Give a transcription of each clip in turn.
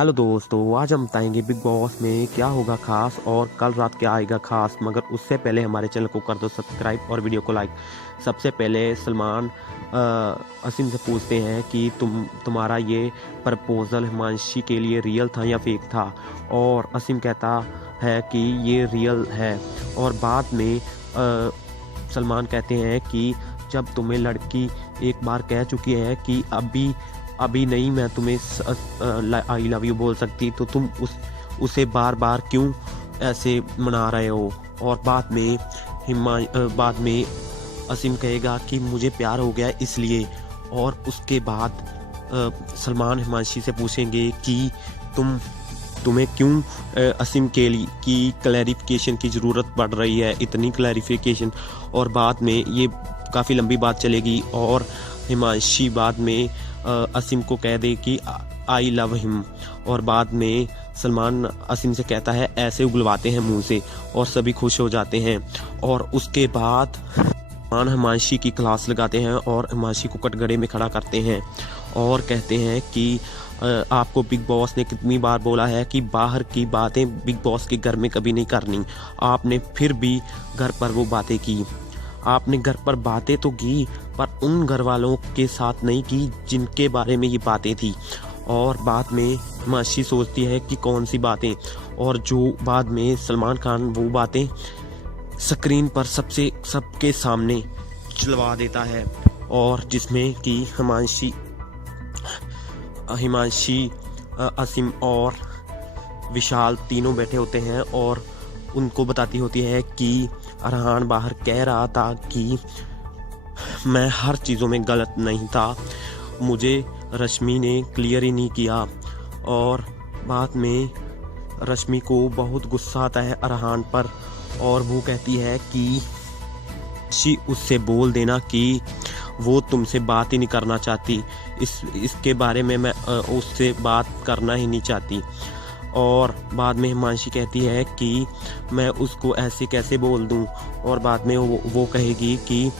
Hello दोस्तों, आज हम बताएंगे बिग बॉस में क्या होगा खास और कल रात क्या आएगा खास। मगर उससे पहले हमारे चैनल को कर दो सब्सक्राइब और वीडियो को लाइक। सबसे पहले सलमान असीम से पूछते हैं कि तुम्हारा ये प्रपोजल हिमांशी के लिए रियल था या फेक था। और असीम कहता है कि ये रियल है। और बाद में सलमान कहते हैं कि जब तुम्हें लड़की एक बार कह चुकी है कि अभी नहीं मैं तुम्हें आई लव यू बोल सकती, तो तुम उसे बार बार क्यों ऐसे मना रहे हो। और बाद में असीम कहेगा कि मुझे प्यार हो गया इसलिए। और उसके बाद सलमान हिमांशी से पूछेंगे कि तुम्हें क्यों असीम के लिए की क्लैरिफिकेशन की ज़रूरत पड़ रही है, इतनी क्लैरिफिकेशन। और बाद में ये काफ़ी लंबी बात चलेगी और हिमांशी बाद में असीम को कह दे कि आई लव हिम। और बाद में सलमान असीम से कहता है ऐसे उगलवाते हैं मुंह से और सभी खुश हो जाते हैं। और उसके बाद सलमान हिमांशी की क्लास लगाते हैं और हिमांशी को कटघरे में खड़ा करते हैं और कहते हैं कि आपको बिग बॉस ने कितनी बार बोला है कि बाहर की बातें बिग बॉस के घर में कभी नहीं करनी। आपने फिर भी घर पर वो बातें की। आपने घर पर बातें तो की पर उन घर वालों के साथ नहीं की जिनके बारे में ये बातें थी। और बाद में हिमांशी सोचती है कि कौन सी बातें, और जो बाद में सलमान खान वो बातें स्क्रीन पर सबके सामने चलवा देता है। और जिसमें कि हिमांशी असीम और विशाल तीनों बैठे होते हैं और उनको बताती होती है कि अरहान बाहर कह रहा था कि मैं हर चीज़ों में गलत नहीं था, मुझे रश्मि ने क्लियर ही नहीं किया। और बाद में रश्मि को बहुत गुस्सा आता है अरहान पर और वो कहती है कि उससे बोल देना कि वो तुमसे बात ही नहीं करना चाहती, इसके बारे में मैं उससे बात करना ही नहीं चाहती। और बाद में हिमांशी कहती है कि मैं उसको ऐसे कैसे बोल दूं। और बाद में वो कहेगी कि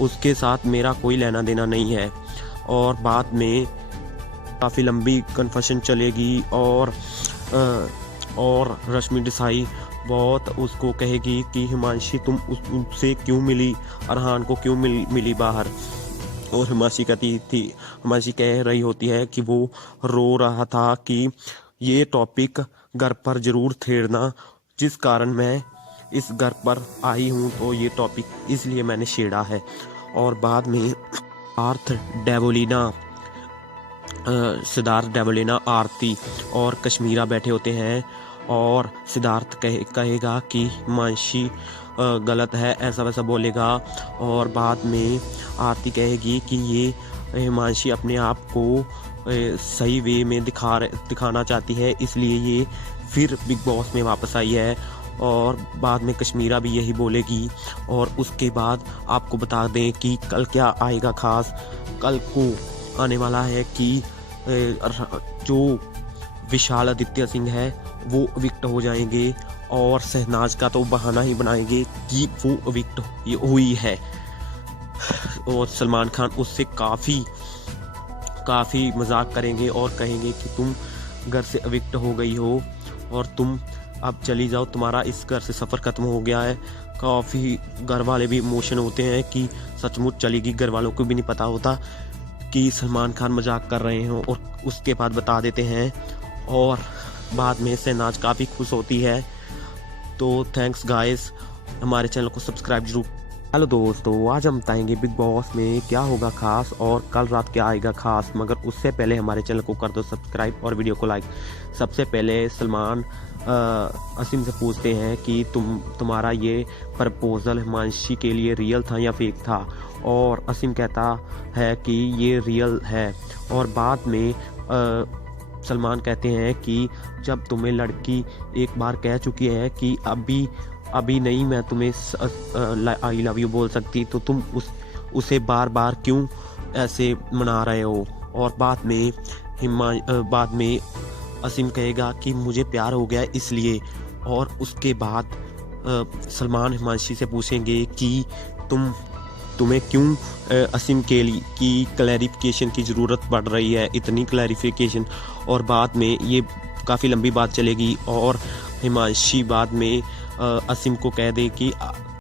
उसके साथ मेरा कोई लेना देना नहीं है। और बाद में काफ़ी लंबी कन्फेशन चलेगी और रश्मि देसाई बहुत उसको कहेगी कि हिमांशी तुम उससे क्यों मिली, अरहान को क्यों मिली बाहर। और हिमांशी कह रही होती है कि वो रो रहा था कि ये टॉपिक घर पर ज़रूर छेड़ना, जिस कारण मैं इस घर पर आई हूँ तो ये टॉपिक इसलिए मैंने छेड़ा है। और बाद में सिद्धार्थ डेवलिना आरती और कश्मीरा बैठे होते हैं और सिद्धार्थ कहेगा कि हिमांशी गलत है, ऐसा वैसा बोलेगा। और बाद में आरती कहेगी कि ये हिमांशी अपने आप को सही वे में दिखाना चाहती है, इसलिए ये फिर बिग बॉस में वापस आई है। और बाद में कश्मीरा भी यही बोलेगी। और उसके बाद आपको बता दें कि कल क्या आएगा खास। कल को आने वाला है कि जो विशाल आदित्य सिंह है वो विक्ट हो जाएंगे और शहनाज का तो बहाना ही बनाएंगे कि वो विक्ट हुई है। और सलमान खान उससे काफ़ी मजाक करेंगे और कहेंगे कि तुम घर से अविक्ट हो गई हो और तुम अब चली जाओ, तुम्हारा इस घर से सफ़र ख़त्म हो गया है। काफ़ी घर वाले भी इमोशन होते हैं कि सचमुच चलेगी, घर वालों को भी नहीं पता होता कि सलमान खान मजाक कर रहे हों और उसके बाद बता देते हैं। और बाद में शहनाज काफ़ी खुश होती है। तो थैंक्स गाइस, हमारे चैनल को सब्सक्राइब जरूर। हेलो दोस्तों, आज हम बताएंगे बिग बॉस में क्या होगा खास और कल रात क्या आएगा खास। मगर उससे पहले हमारे चैनल को कर दो सब्सक्राइब और वीडियो को लाइक। सबसे पहले सलमान असीम से पूछते हैं कि तुम्हारा ये प्रपोजल हिमांशी के लिए रियल था या फेक था। और असीम कहता है कि ये रियल है। और बाद में सलमान कहते हैं कि जब तुम्हें लड़की एक बार कह चुकी है कि अभी नहीं मैं तुम्हें आई लव यू बोल सकती, तो तुम उसे बार बार क्यों ऐसे मना रहे हो। और बाद में असीम कहेगा कि मुझे प्यार हो गया इसलिए। और उसके बाद सलमान हिमांशी से पूछेंगे कि तुम्हें क्यों असीम के लिए की क्लैरिफिकेशन की ज़रूरत पड़ रही है, इतनी क्लैरिफिकेशन। और बाद में ये काफ़ी लंबी बात चलेगी और हिमांशी बाद में असीम को कह दे कि